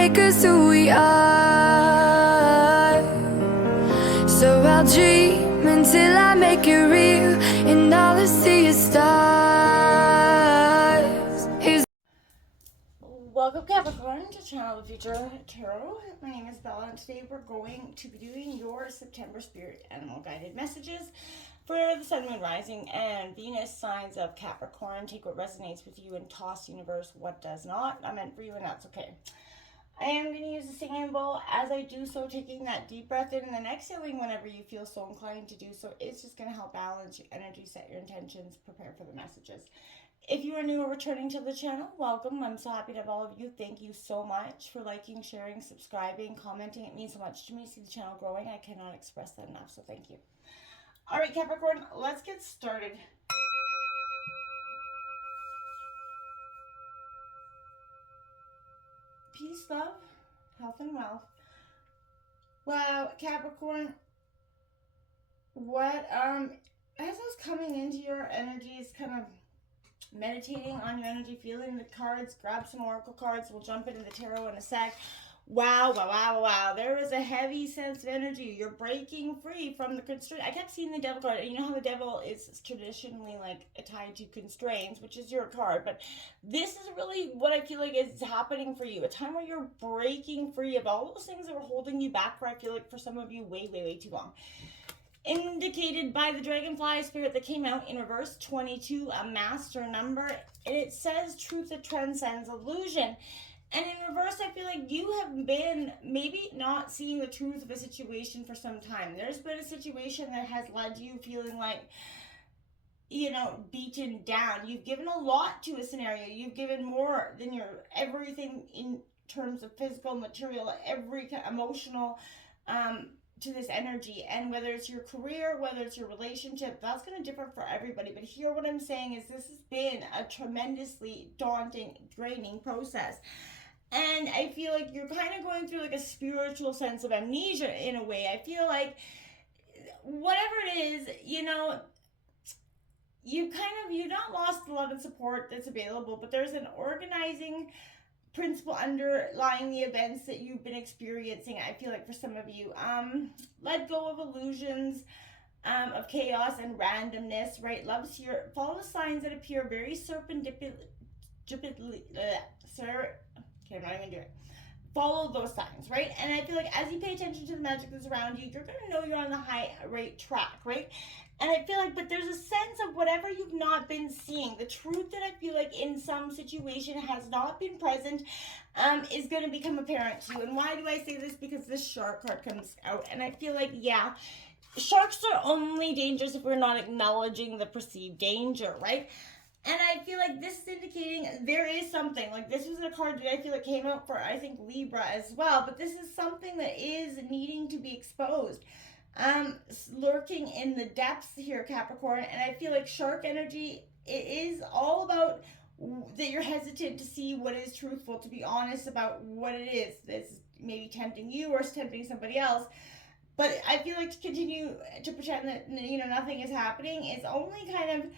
make us who we are. So I'll dream until I make it real, and all I see is stars. Welcome, Capricorn, to Channel of the Future Tarot. My name is Bella, and today we're going to be doing your September Spirit Animal Guided Messages for the Sun, Moon, Rising, and Venus signs of Capricorn. Take what resonates with you and toss, universe, what does not. Not meant for you, and that's okay. I am going to use the singing bowl. As I do so, taking that deep breath in and then exhaling whenever you feel so inclined to do so. It's just going to help balance your energy, set your intentions, prepare for the messages. If you are new or returning to the channel, welcome. I'm so happy to have all of you. Thank you so much for liking, sharing, subscribing, commenting. It means so much to me to see the channel growing. I cannot express that enough, so thank you. All right, Capricorn, let's get started. Peace, love, health, and wealth. Wow, Capricorn, what, as I was coming into your energies, kind of meditating on your energy, feeling the cards, grab some oracle cards. We'll jump into the tarot in a sec. Wow, wow, wow, wow. There is a heavy sense of energy. You're breaking free from the constraint. I kept seeing the devil card. You know how the devil is traditionally like tied to constraints, which is your card. But this is really what I feel like is happening for you. A time where you're breaking free of all those things that were holding you back for, I feel like, for some of you, way, way, way too long. Indicated by the dragonfly spirit that came out in reverse, 22, a master number, and it says truth that transcends illusion. And in reverse, I feel like you have been maybe not seeing the truth of a situation for some time. There's been a situation that has led you feeling like, you know, beaten down. You've given a lot to a scenario. You've given more than your everything in terms of physical, material, every emotional, to this energy. And whether it's your career, whether it's your relationship, that's going to differ for everybody. But here what I'm saying is this has been a tremendously daunting, draining process. And I feel like you're kind of going through like a spiritual sense of amnesia in a way. I feel like whatever it is, you know, you've not lost the love and support that's available, but there's an organizing principle underlying the events that you've been experiencing. I feel like for some of you, let go of illusions, of chaos and randomness, right? Love's here. Follow the signs that appear very I'm not even doing it. Follow those signs, right? And I feel like as you pay attention to the magic that's around you, you're going to know you're on the high rate track, right? And I feel like, but there's a sense of whatever you've not been seeing, the truth that I feel like in some situation has not been present, is going to become apparent to you. And why do I say this? Because this shark card comes out, and I feel like, yeah, sharks are only dangerous if we're not acknowledging the perceived danger, right? And I feel like this is indicating there is something. Like, this was a card that I feel like came out for, I think, Libra as well. But this is something that is needing to be exposed. Lurking in the depths here, Capricorn. And I feel like shark energy, it is all about that you're hesitant to see what is truthful, to be honest about what it is that's maybe tempting you or tempting somebody else. But I feel like to continue to pretend that, you know, nothing is happening is only kind of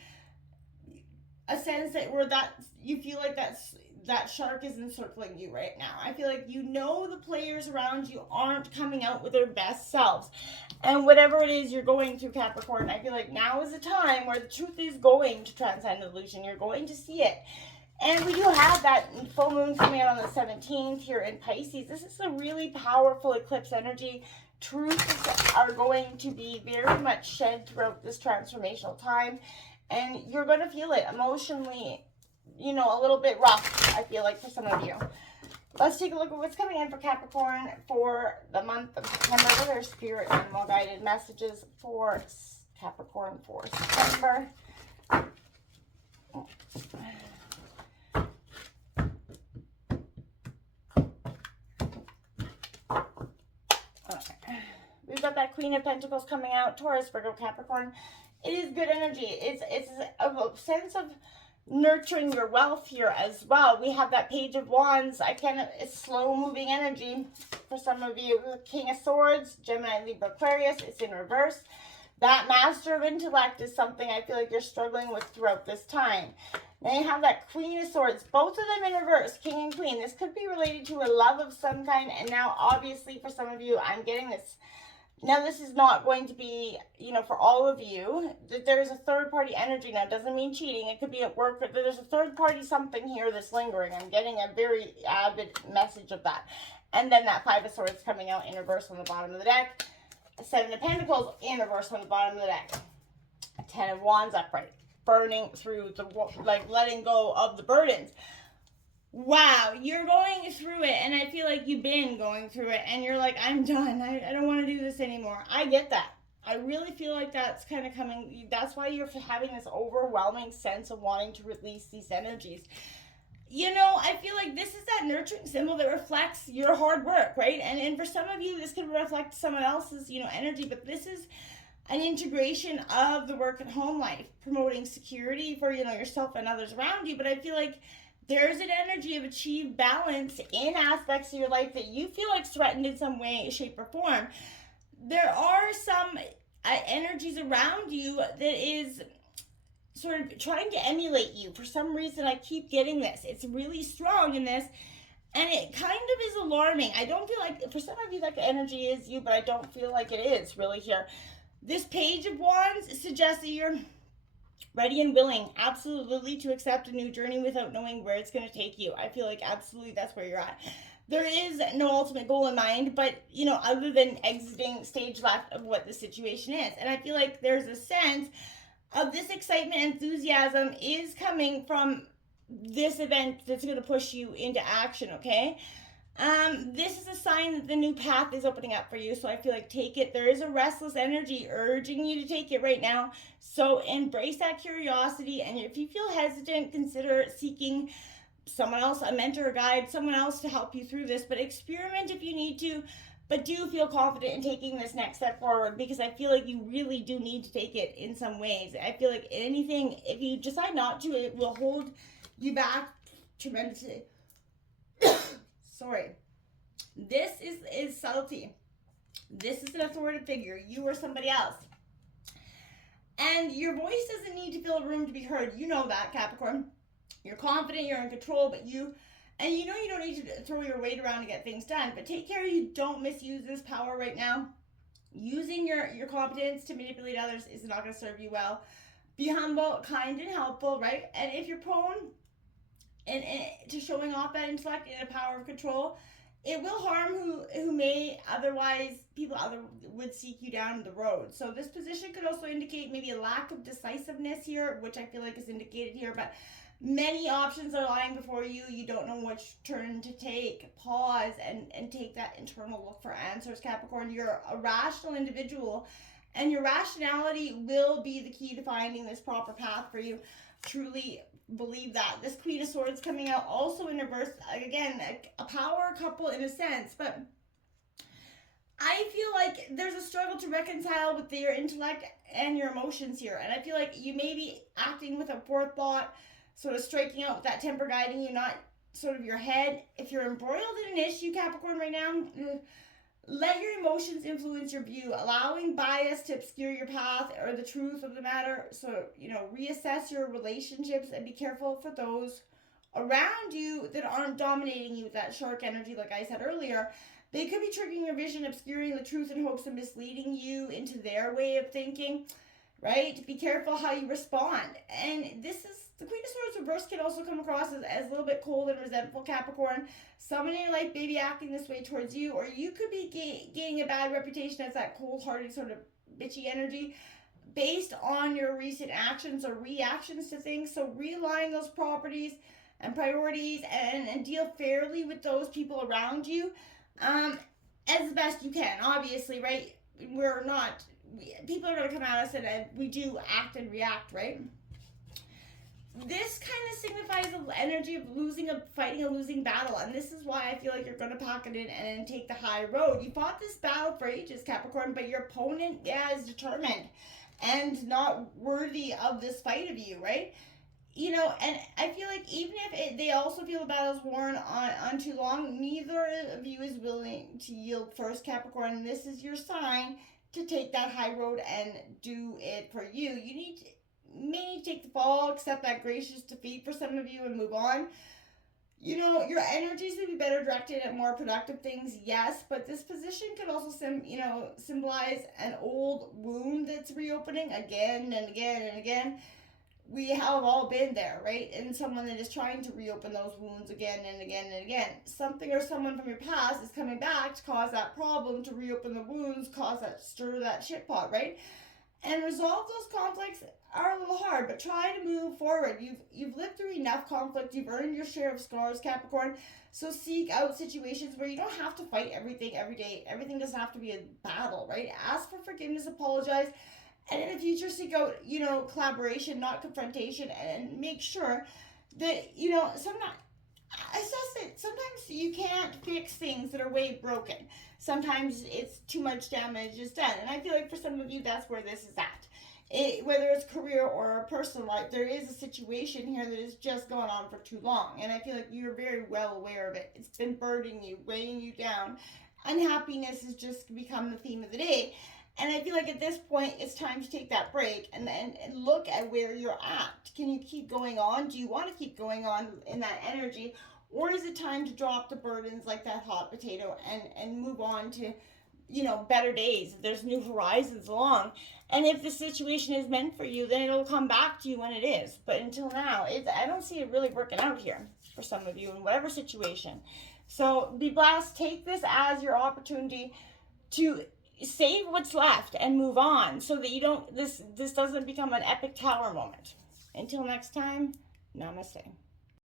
a sense that you feel like that shark is encircling you right now. I feel like you know the players around you aren't coming out with their best selves. And whatever it is you're going through, Capricorn, I feel like now is the time where the truth is going to transcend illusion. You're going to see it. And we do have that full moon coming out on the 17th here in Pisces. This is a really powerful eclipse energy. Truths are going to be very much shed throughout this transformational time. And you're going to feel it emotionally, you know, a little bit rough, I feel like, for some of you. Let's take a look at what's coming in for Capricorn for the month of September. What are spirit animal guided messages for Capricorn for September? Okay. We've got that Queen of Pentacles coming out. Taurus, Virgo, Capricorn. It is good energy. It's a sense of nurturing your wealth here as well. We have that Page of Wands. It's slow moving energy for some of you. King of Swords, Gemini, Libra, Aquarius. It's in reverse. That Master of Intellect is something I feel like you're struggling with throughout this time. Then you have that Queen of Swords, both of them in reverse, King and Queen. This could be related to a love of some kind, and now obviously for some of you, I'm getting this. Now this is not going to be, for all of you, that there's a third party energy. Now it doesn't mean cheating, it could be at work, but there's a third party something here that's lingering. I'm getting a very avid message of that. And then that Five of Swords coming out in reverse on the bottom of the deck. Seven of Pentacles in reverse on the bottom of the deck. Ten of Wands upright. Burning through the, letting go of the burdens. Wow, you're going through it, and I feel like you've been going through it, and you're like, I'm done. I don't want to do this anymore. I get that. I really feel like that's kind of coming. That's why you're having this overwhelming sense of wanting to release these energies. I feel like this is that nurturing symbol that reflects your hard work, right? And for some of you, this could reflect someone else's, energy, but this is an integration of the work and home life, promoting security for, yourself and others around you. But I feel like there's an energy of achieved balance in aspects of your life that you feel like threatened in some way, shape, or form. There are some energies around you that is sort of trying to emulate you. For some reason, I keep getting this. It's really strong in this. And it kind of is alarming. I don't feel like, for some of you, that energy is you, but I don't feel like it is really here. This Page of Wands suggests that you're ready and willing, absolutely, to accept a new journey without knowing where it's going to take you. I feel like absolutely that's where you're at. There is no ultimate goal in mind, but, other than exiting stage left of what the situation is. And I feel like there's a sense of this excitement and enthusiasm is coming from this event that's going to push you into action, okay? This is a sign that the new path is opening up for you, so I feel like take it. There is a restless energy urging you to take it right now, so embrace that curiosity, and if you feel hesitant, consider seeking someone else, a mentor, a guide, someone else to help you through this, but experiment if you need to, but do feel confident in taking this next step forward, because I feel like you really do need to take it in some ways. I feel like anything, if you decide not to, it will hold you back tremendously. Sorry. This is subtlety. This is an authoritative figure. You or somebody else. And your voice doesn't need to fill a room to be heard. You know that, Capricorn. You're confident, you're in control, but you don't need to throw your weight around to get things done. But take care you don't misuse this power right now. Using your competence to manipulate others is not going to serve you well. Be humble, kind, and helpful, right? And if you're prone and to showing off that intellect and a power of control, it will harm who may otherwise, people would seek you down the road. So this position could also indicate maybe a lack of decisiveness here, which I feel like is indicated here, but many options are lying before you. You don't know which turn to take. Pause and take that internal look for answers, Capricorn. You're a rational individual, and your rationality will be the key to finding this proper path for you. Truly believe that. This Queen of Swords coming out also in reverse, again, a power couple in a sense, but I feel like there's a struggle to reconcile with your intellect and your emotions here, and I feel like you may be acting with a forethought, sort of striking out with that temper guiding you, not sort of your head. If you're embroiled in an issue, Capricorn, right now, let your emotions influence your view, allowing bias to obscure your path or the truth of the matter. So, reassess your relationships and be careful for those around you that aren't dominating you with that shark energy, like I said earlier. They could be triggering your vision, obscuring the truth in hopes of misleading you into their way of thinking, right? Be careful how you respond. And this is, the Queen of Swords reverse can also come across as a little bit cold and resentful, Capricorn. Someone in your life may be acting this way towards you, or you could be gaining a bad reputation as that cold-hearted sort of bitchy energy based on your recent actions or reactions to things. So realign those properties and priorities and deal fairly with those people around you as best you can, obviously, right? People are going to come at us and we do act and react, right? This kind of signifies the energy of fighting a losing battle, and this is why I feel like you're going to pack it in and take the high road. You fought this battle for ages, Capricorn, but your opponent, is determined and not worthy of this fight of you, right? And I feel like even if they also feel the battle's worn on too long, neither of you is willing to yield first, Capricorn. This is your sign to take that high road and do it for you. You need may need to take the fall, accept that gracious defeat for some of you, and move on. You know, your energies would be better directed at more productive things, yes, but this position could also symbolize an old wound that's reopening again and again and again. We have all been there, right? And someone that is trying to reopen those wounds again and again and again. Something or someone from your past is coming back to cause that problem, to reopen the wounds, stir that shit pot, right? And resolve those conflicts are a little hard, but try to move forward. You've lived through enough conflict. You've earned your share of scars, Capricorn. So seek out situations where you don't have to fight everything every day. Everything doesn't have to be a battle, right? Ask for forgiveness, apologize, and in the future seek out, collaboration, not confrontation, and make sure that, assess it. Sometimes you can't fix things that are way broken. Sometimes it's too much damage is done. And I feel like for some of you, that's where this is at. Whether it's career or personal life, there is a situation here that has just gone on for too long. And I feel like you're very well aware of it. It's been burdening you, weighing you down. Unhappiness has just become the theme of the day. And I feel like at this point, it's time to take that break and look at where you're at. Can you keep going on? Do you want to keep going on in that energy? Or is it time to drop the burdens like that hot potato and move on to, better days? There's new horizons along. And if the situation is meant for you, then it'll come back to you when it is. But until now, I don't see it really working out here for some of you in whatever situation. So be blessed. Take this as your opportunity to save what's left and move on, so that this doesn't become an epic tower moment. Until next time, namaste.